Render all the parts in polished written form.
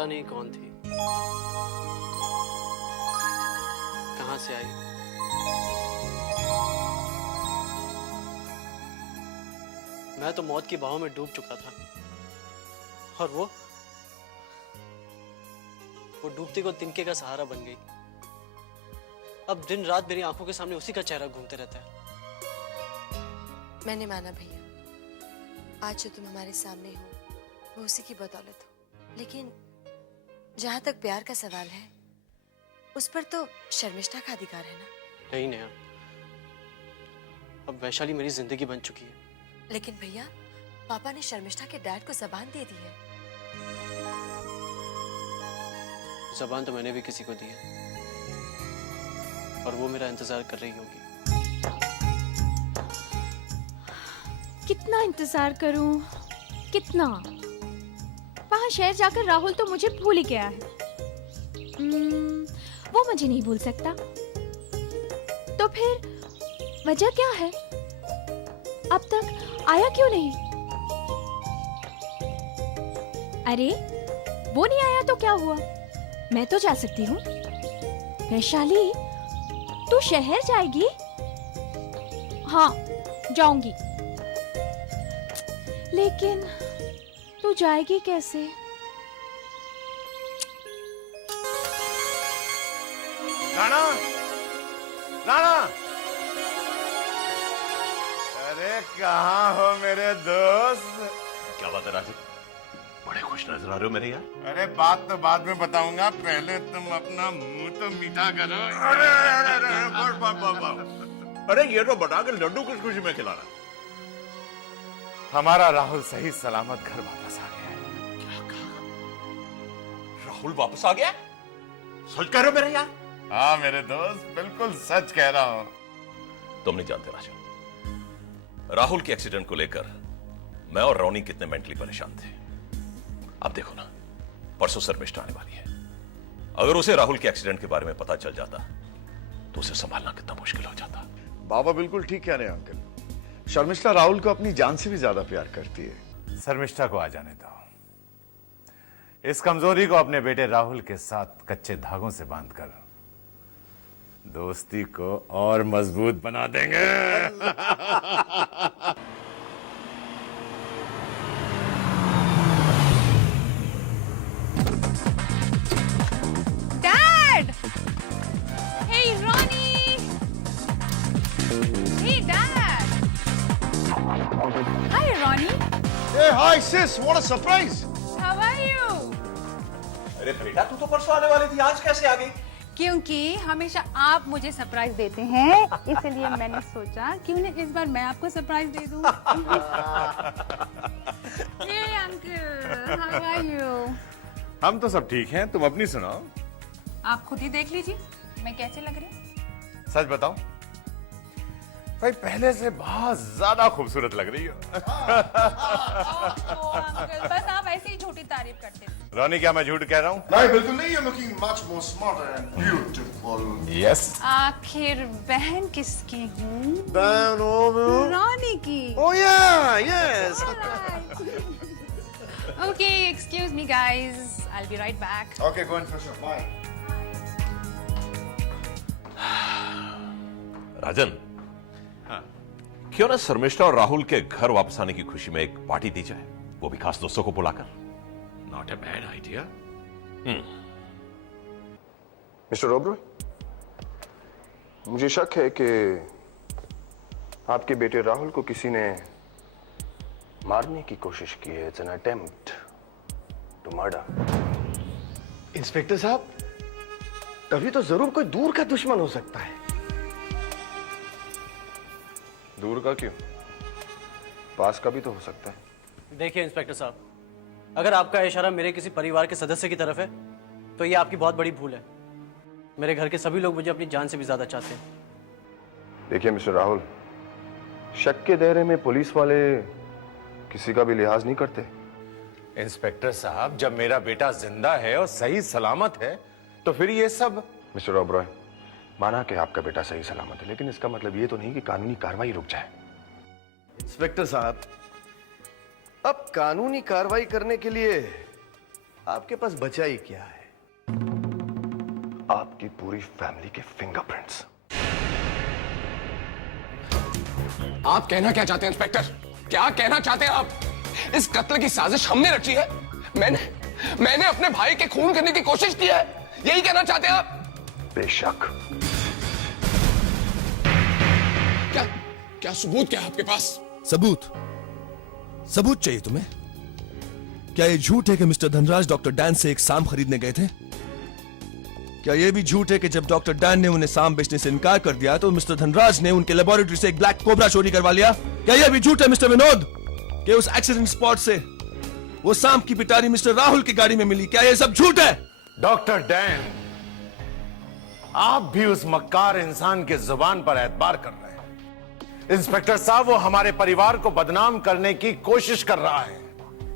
पता नहीं कौन थी, कहां से आई। मैं तो मौत की बाहों में डूब चुका था और वो डूबती को तिनके का सहारा बन गई। अब दिन रात मेरी आंखों के सामने उसी का चेहरा घूमते रहता है। मैंने माना भैया, आज जो तुम हमारे सामने हो वो उसी की बदौलत हो, लेकिन जहां तक प्यार का सवाल है उस पर तो शर्मिष्ठा का अधिकार है ना। नहीं नेहा, अब वैशाली मेरी जिंदगी बन चुकी है। लेकिन भैया, पापा ने शर्मिष्ठा के डैड को जबान दे दी है। जबान तो मैंने भी किसी को दी है और वो मेरा इंतजार कर रही होगी। कितना इंतजार करूं, कितना? वहां शहर जाकर राहुल तो मुझे भूल ही गया है। वो मुझे नहीं भूल सकता। तो फिर वजह क्या है? अब तक आया क्यों नहीं? अरे वो नहीं आया तो क्या हुआ, मैं तो जा सकती हूँ। वैशाली, तू शहर जाएगी? हाँ, जाऊंगी। लेकिन तू जाएगी कैसे? राणा, राणा, अरे कहाँ हो मेरे दोस्त? क्या बात है राजू, बड़े खुश नजर आ रहे हो मेरे यार। अरे बात तो बाद में बताऊंगा, पहले तुम अपना मुंह तो मीठा करो। अरे अरे अरे अरे ये तो बता के लड्डू किस खुशी में खिला रहा? हमारा राहुल सही सलामत घर वापस आ गया है। क्या कहा? राहुल वापस आ गया? सच कह रहे हो मेरे यार? हाँ मेरे दोस्त, बिल्कुल सच कह रहा हूँ। तुम नहीं जानते राजन, राहुल के एक्सीडेंट को लेकर मैं और रोनी कितने मेंटली परेशान थे। अब देखो ना, परसों शर्मिष्ठा आने वाली है। अगर उसे राहुल के एक्सीडेंट के बारे में पता चल जाता तो उसे संभालना कितना मुश्किल हो जाता। बाबा बिल्कुल ठीक कह रहे हैं अंकल। शर्मिष्ठा राहुल को अपनी जान से भी ज्यादा प्यार करती है। शर्मिष्ठा को आ जाने दो। इस कमजोरी को अपने बेटे राहुल के साथ कच्चे धागों से बांधकर दोस्ती को और मजबूत बना देंगे। Dad! Hey, Ronnie! Hey, Dad! Hi, Ronnie. Hey, hi sis, what a surprise! How are you? अरे बेटा, तू तो परसों आने वाली थी, आज कैसे आ गई? क्योंकि हमेशा आप मुझे सरप्राइज देते हैं, इसलिए मैंने सोचा क्यों न इस बार मैं आपको सरप्राइज दे दूं। Hey uncle, how are you? हम तो सब ठीक हैं, तुम अपनी सुनाओ। आप खुद ही देख लीजिए मैं कैसे लग रही हूँ। सच बताओ भाई, पहले से बहुत ज्यादा खूबसूरत लग रही हो। अंकल, बस आप ऐसे ही झूठी तारीफ करते हैं। रोनी, क्या मैं झूठ कह रहा हूँ? नहीं बिल्कुल नहीं, you're looking much more smarter and beautiful. Yes. आखिर बहन किसकी हूँ? Ben रानी की। Oh yeah, yes. Okay, excuse me guys, I'll be right back. Okay, go and freshen up. Bye. राजन, क्यों ना शर्मिष्ठा और राहुल के घर वापस आने की खुशी में एक पार्टी दी जाए, वो भी खास दोस्तों को बुलाकर। Not a bad idea. Mister Oberoi, मुझे शक है कि आपके बेटे राहुल को किसी ने मारने की कोशिश की है। It's an attempt to murder. Inspector साहब, तभी तो जरूर कोई दूर का दुश्मन हो सकता है। दूर का क्यों? पास का भी तो हो सकता है। देखिए इंस्पेक्टर साहब, अगर आपका इशारा मेरे किसी परिवार के सदस्य की तरफ है तो ये आपकी बहुत बड़ी भूल है। मेरे घर के सभी लोग मुझे अपनी जान से भी ज्यादा चाहते हैं। देखिए मिस्टर राहुल, शक के दायरे में पुलिस वाले किसी का भी लिहाज नहीं करते। इंस्पेक्टर साहब, जब मेरा बेटा जिंदा है और सही सलामत है तो फिर ये सब। मिस्टर ओबरॉय, माना कि आपका बेटा सही सलामत है, लेकिन इसका मतलब ये तो नहीं कि कानूनी कार्रवाई रुक जाए। इंस्पेक्टर साहब, अब कानूनी कार्रवाई करने के लिए आपके पास बचा ही क्या है? आपकी पूरी फैमिली के फिंगरप्रिंट्स। आप कहना क्या चाहते हैं इंस्पेक्टर? क्या कहना चाहते हैं आप? इस कत्ल की साजिश हमने रची है। मैंने अपने भाई के खून करने की कोशिश की है, यही कहना चाहते हैं आप? बेशक। क्या सबूत क्या है आपके पास? सबूत चाहिए तुम्हें? क्या ये झूठ है कि मिस्टर धनराज डॉक्टर डैन से एक सांप खरीदने गए थे? क्या ये भी झूठ है कि जब डॉक्टर डैन ने उन्हें सांप बेचने से इनकार कर दिया तो मिस्टर धनराज ने उनके लेबोरेटरी से एक ब्लैक कोबरा चोरी करवा लिया? क्या यह भी झूठ है मिस्टर विनोद कि उस एक्सीडेंट स्पॉट से वो सांप की पिटारी मिस्टर राहुल की गाड़ी में मिली? क्या यह सब झूठ है? डॉक्टर डैन, आप भी उस मक्कार इंसान के जुबान पर एतबार कर रहे हैं। इंस्पेक्टर साहब, वो हमारे परिवार को बदनाम करने की कोशिश कर रहा है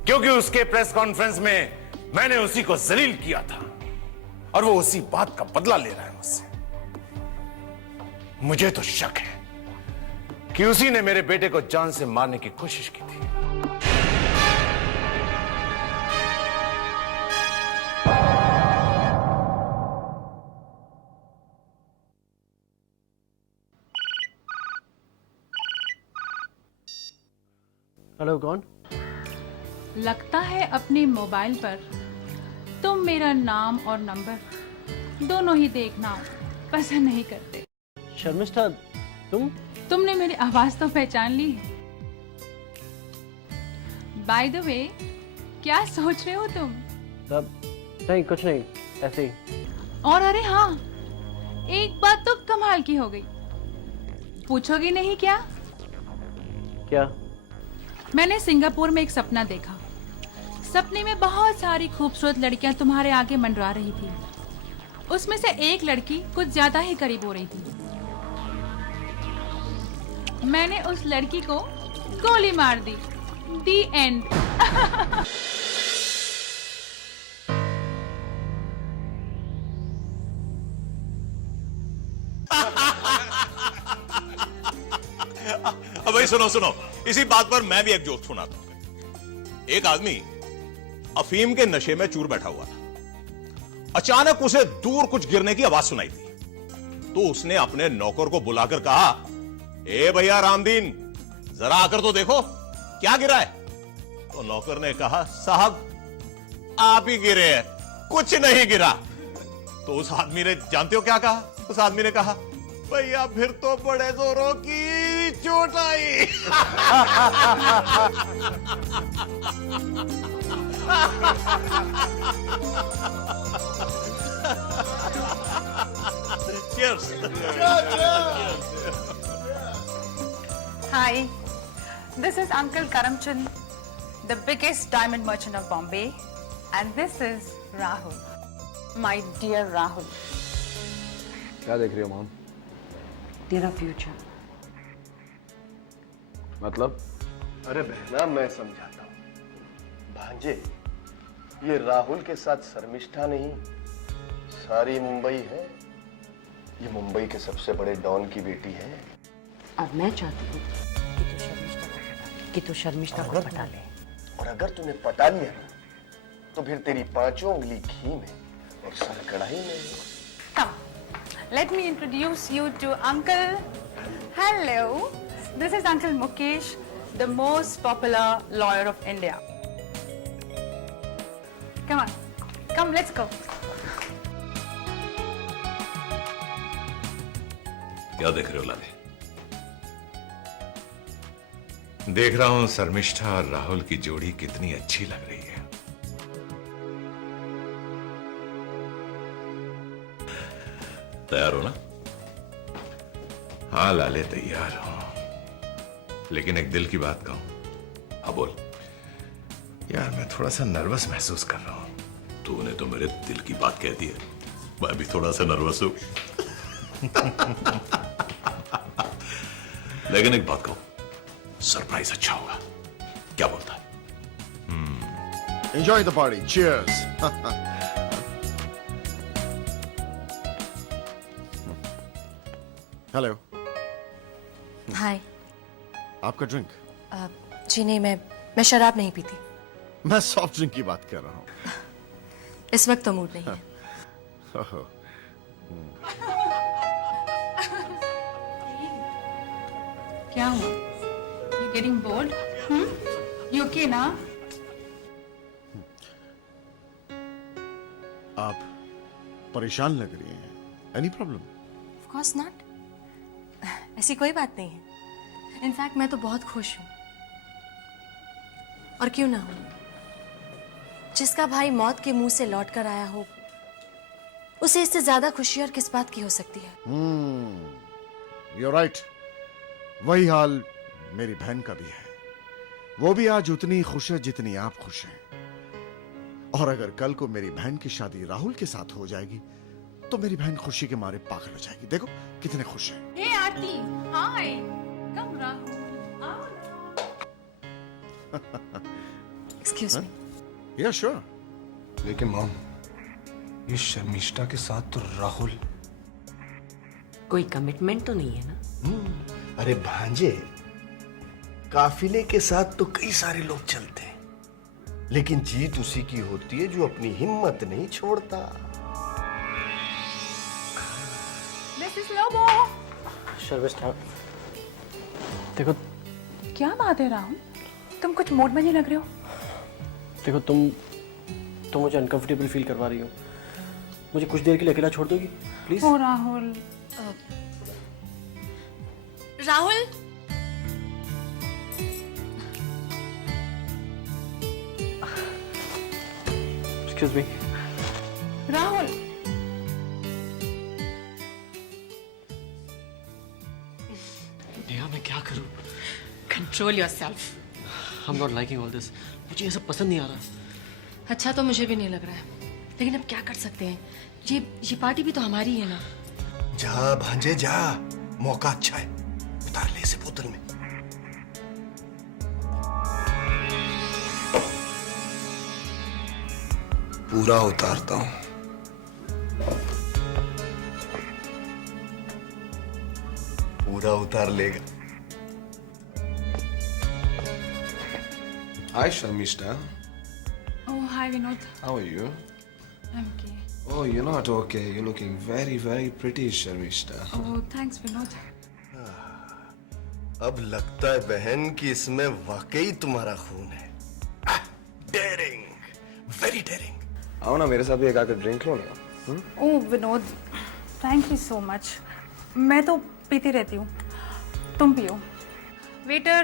क्योंकि उसके प्रेस कॉन्फ्रेंस में मैंने उसी को जलील किया था और वो उसी बात का बदला ले रहा है मुझसे। मुझे तो शक है कि उसी ने मेरे बेटे को जान से मारने की कोशिश की थी। हेलो, कौन? लगता है अपने मोबाइल पर तुम मेरा नाम और नंबर दोनों ही देखना पसंद नहीं करते। शर्मिष्ठा, तुमने मेरी आवाज तो पहचान ली। बाय द वे, क्या सोच रहे हो तुम? तब नहीं, कुछ नहीं, ऐसे ही। और अरे हाँ, एक बात तो कमाल की हो गई। पूछोगी नहीं क्या? क्या? मैंने सिंगापुर में एक सपना देखा। सपने में बहुत सारी खूबसूरत लड़कियां तुम्हारे आगे मंडरा रही थी। उसमें से एक लड़की कुछ ज्यादा ही करीब हो रही थी। मैंने उस लड़की को गोली मार दी। दी एंड। अब भाई सुनो, इसी बात पर मैं भी एक जोक सुनाता हूं। एक आदमी अफीम के नशे में चूर बैठा हुआ था। अचानक उसे दूर कुछ गिरने की आवाज सुनाई दी तो उसने अपने नौकर को बुलाकर कहा, ए भैया रामदीन, जरा आकर तो देखो क्या गिरा है। तो नौकर ने कहा, साहब आप ही गिरे हैं, कुछ नहीं गिरा। तो उस आदमी ने, जानते हो क्या कहा? उस आदमी ने कहा, भैया फिर तो बड़े जोरों की चोट आई। Cheers. Hi, this is Uncle Karamchand, the biggest diamond merchant of Bombay, and this is Rahul, my dear Rahul. क्या देख रही हो मॉम? तेरा फ्यूचर। मतलब? अरे बहना, मैं समझाता हूं। भांजे, ये राहुल के साथ शर्मिष्ठा नहीं, सारी मुंबई है। ये मुंबई के सबसे बड़े डॉन की बेटी है। और मैं चाहती हूँ कि तू शर्मिष्ठा को पटा ले। और अगर तूने पटा लिया ना, तो फिर तेरी पांचों उंगली घी में और सर कढ़ाई में। Come, let me introduce you to Uncle. Hello, this is Uncle Mukesh, the most popular lawyer of India. Come on, come, let's go. क्या देख रहे हो लाले? देख रहा हूं शर्मिष्ठा और राहुल की जोड़ी कितनी अच्छी लग रही है। तैयार हो ना? हाँ लाले, तैयार हूं, लेकिन एक दिल की बात कहूं। हाँ बोल। यार, मैं थोड़ा सा नर्वस महसूस कर रहा हूं। तूने तो मेरे दिल की बात कह दी है, मैं भी थोड़ा सा नर्वस हूं। लेकिन एक बात कहूं, सरप्राइज अच्छा होगा। क्या बोलता है? Enjoy the party. Cheers. Hello. Hi. आपका ड्रिंक? जी नहीं, मैं शराब नहीं पीती। मैं सॉफ्ट ड्रिंक की बात कर रहा हूँ। इस वक्त तो मूड नहीं है। क्या हुआ? You getting bored? You okay ना? आप परेशान लग रही हैं। Any problem? Of course not. ऐसी कोई बात नहीं है। इनफैक्ट मैं तो बहुत खुश हूं। और क्यों ना हूं? जिसका भाई मौत के मुंह से लौट कर आया हो, उसे इससे ज्यादा खुशी और किस बात की हो सकती है? You're right. वही हाल मेरी बहन का भी है। वो भी आज उतनी खुश है जितनी आप खुश हैं। और अगर कल को मेरी बहन की शादी राहुल के साथ हो जाएगी तो मेरी बहन खुशी के मारे पागल हो जाएगी। देखो कितने खुश हैं। हे आरती, हाय। कम राहुल, आओ ना। Excuse me. या श्योर। लेकिन मॉम, ये शर्मिष्ठा के साथ तो राहुल। कोई कमिटमेंट तो नहीं है ना? अरे भांजे, काफिले के साथ तो कई सारे लोग चलते हैं, लेकिन जीत उसी की होती है जो अपनी हिम्मत नहीं छोड़ता। मिसेस लोबो। शर्मिष्ठा, देखो क्या बात है राहुल? तुम कुछ मूड में नहीं लग रहे हो। देखो तुम मुझे अनकंफर्टेबल फील करवा रही हो। मुझे कुछ देर के लिए अकेला छोड़ दोगी प्लीज? ओ राहुल। Rahul, excuse me. राहुल। नेहा, मैं क्या करूं? Control yourself. I am not liking all this. मुझे ये सब पसंद नहीं आ रहा। अच्छा तो मुझे भी नहीं लग रहा है, लेकिन अब क्या कर सकते हैं? ये पार्टी भी तो हमारी है ना। जा भांजे जा, मौका अच्छा है। उतार ले इसे बोतल में। पूरा उतारता हूं। पूरा उतार लेगा। Hi, Sharmishta. Oh, hi Vinod. How are you? I'm okay. Oh, you're not okay. You're looking very, very pretty, Sharmishta. Oh, thanks Vinod. अब लगता है बहन कि इसमें वाकई तुम्हारा खून है। Daring, very daring. आओ ना मेरे साथ भी एक आकर ड्रिंक लो ना। Oh, Vinod, thank you so much. मैं तो पीती रहती हूँ, तुम पियो। वेटर,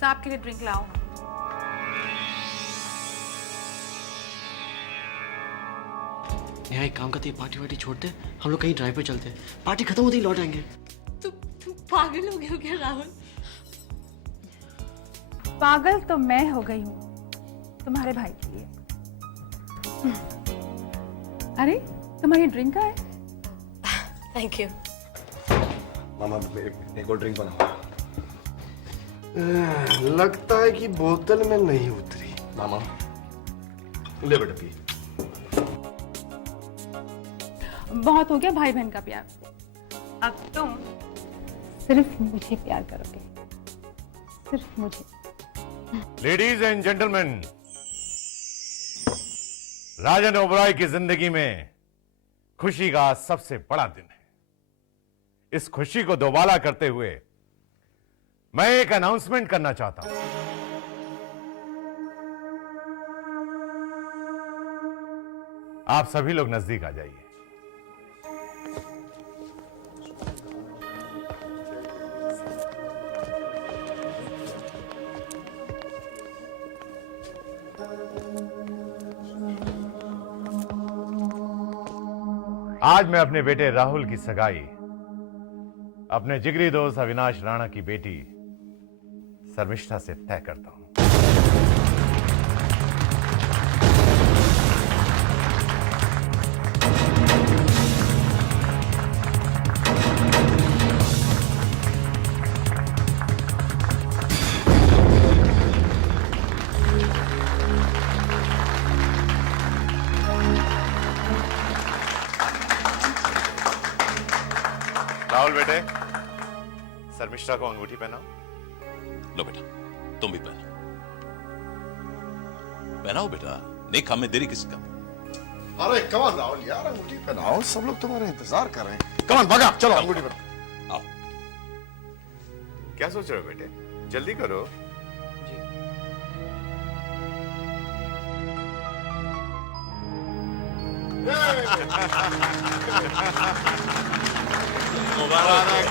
साहब के लिए ड्रिंक लाओ। नेहा, एक काम करते हैं, पार्टी वार्टी छोड़ते, हम लोग कहीं ड्राइव पे चलते हैं। पार्टी खत्म होते ही लौट आएंगे। तुम पागल हो गए हो क्या राहुल? पागल तो मैं हो गई हूँ तुम्हारे भाई के लिए। अरे तुम्हारी ड्रिंक का है? Thank you. मामा एक और ड्रिंक बनाओ। लगता है कि बोतल में नहीं उतरी। मामा ले बेटा पी। बहुत हो गया भाई बहन का प्यार, अब तुम सिर्फ मुझे प्यार करोगे, सिर्फ मुझे। लेडीज एंड जेंटलमैन, राजन ओबराय की जिंदगी में खुशी का सबसे बड़ा दिन है। इस खुशी को दोबारा करते हुए मैं एक अनाउंसमेंट करना चाहता हूं। आप सभी लोग नजदीक आ जाइए। आज मैं अपने बेटे राहुल की सगाई अपने जिगरी दोस्त अविनाश राणा की बेटी शर्मिष्ठा से तय करता हूं। राहुल बेटे, शर्मिष्ठा को अंगूठी पहनाओ। लो बेटा, तुम भी पहनो। पहनाओ बेटा, नेक काम में देरी किसका? अरे कमान राहुल यार, अंगूठी पहनाओ, सब लोग तुम्हारा इंतजार कर रहे हैं। कमान भागा, चलो अंगूठी पहनाओ। आओ। क्या सोच रहे हो बेटे? जल्दी करो। मुबारक।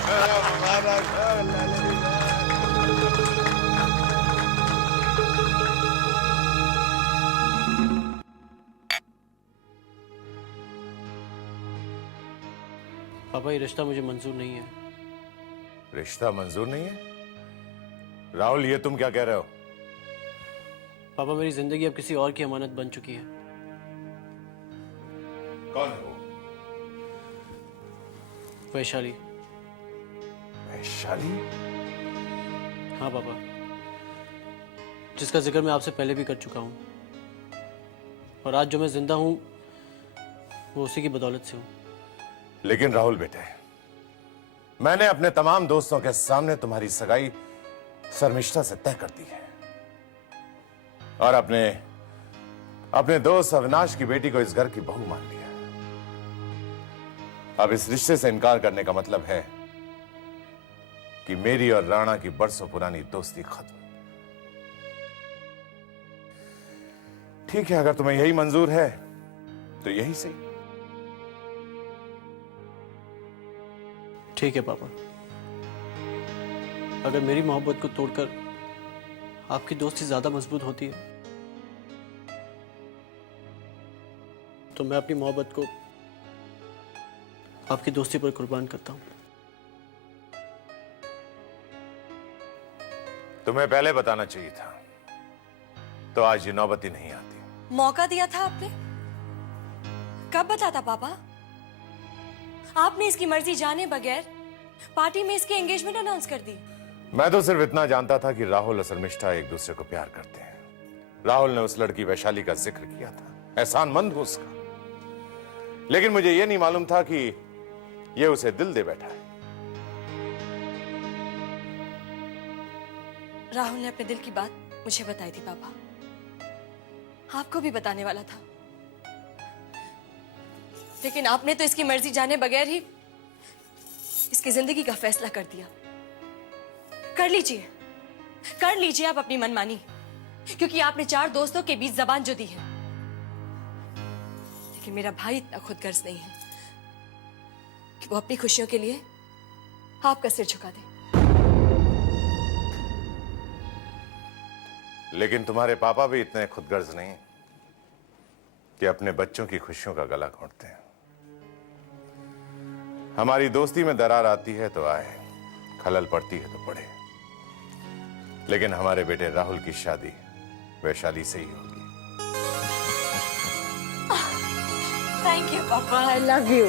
पापा, ये रिश्ता मुझे मंजूर नहीं है। रिश्ता मंजूर नहीं है? राहुल, ये तुम क्या कह रहे हो? पापा, मेरी जिंदगी अब किसी और की अमानत बन चुकी है। कौन है वो? वैशाली। वैशाली? हाँ पापा, जिसका जिक्र मैं आपसे पहले भी कर चुका हूँ। और आज जो मैं जिंदा हूँ वो उसी की बदौलत से हूँ। लेकिन राहुल बेटे, मैंने अपने तमाम दोस्तों के सामने तुम्हारी सगाई शर्मिष्ठा से तय कर दी है और अपने दोस्त अविनाश की बेटी को इस घर की बहू मान लिया। अब इस रिश्ते से इनकार करने का मतलब है कि मेरी और राणा की बरसों पुरानी दोस्ती खत्म। ठीक है, अगर तुम्हें यही मंजूर है तो यही सही। ठीक है पापा, अगर मेरी मोहब्बत को तोड़कर आपकी दोस्ती ज्यादा मजबूत होती है तो मैं अपनी मोहब्बत को आपकी दोस्ती पर कुर्बान करता हूं। तुम्हें पहले बताना चाहिए था, तो आज ये नौबत ही नहीं आती। मौका दिया था आपने, कब बताता पापा? आपने इसकी मर्जी जाने बगैर पार्टी में इसकी एंगेजमेंट अनाउंस कर दी। मैं तो सिर्फ इतना जानता था कि राहुल और शर्मिष्ठा एक दूसरे को प्यार करते हैं। राहुल ने उस लड़की वैशाली का जिक्र किया था, एहसानमंद हो उसका। लेकिन मुझे यह नहीं मालूम था कि यह उसे दिल दे बैठा है। राहुल ने अपने दिल की बात मुझे बताई थी पापा, आपको भी बताने वाला था, लेकिन आपने तो इसकी मर्जी जाने बगैर ही इसकी जिंदगी का फैसला कर दिया। कर लीजिए आप अपनी मनमानी, क्योंकि आपने 4 दोस्तों के बीच जबान जो दी है। लेकिन मेरा भाई इतना खुदगर्ज नहीं है कि वो अपनी खुशियों के लिए आपका सिर झुका दे। लेकिन तुम्हारे पापा भी इतने खुदगर्ज नहीं कि अपने बच्चों की खुशियों का गला घोंटते हैं। हमारी दोस्ती में दरार आती है तो आए, खलल पड़ती है तो पड़े, लेकिन हमारे बेटे राहुल की शादी वैशाली से ही होगी। थैंक यू पापा, आई लव यू।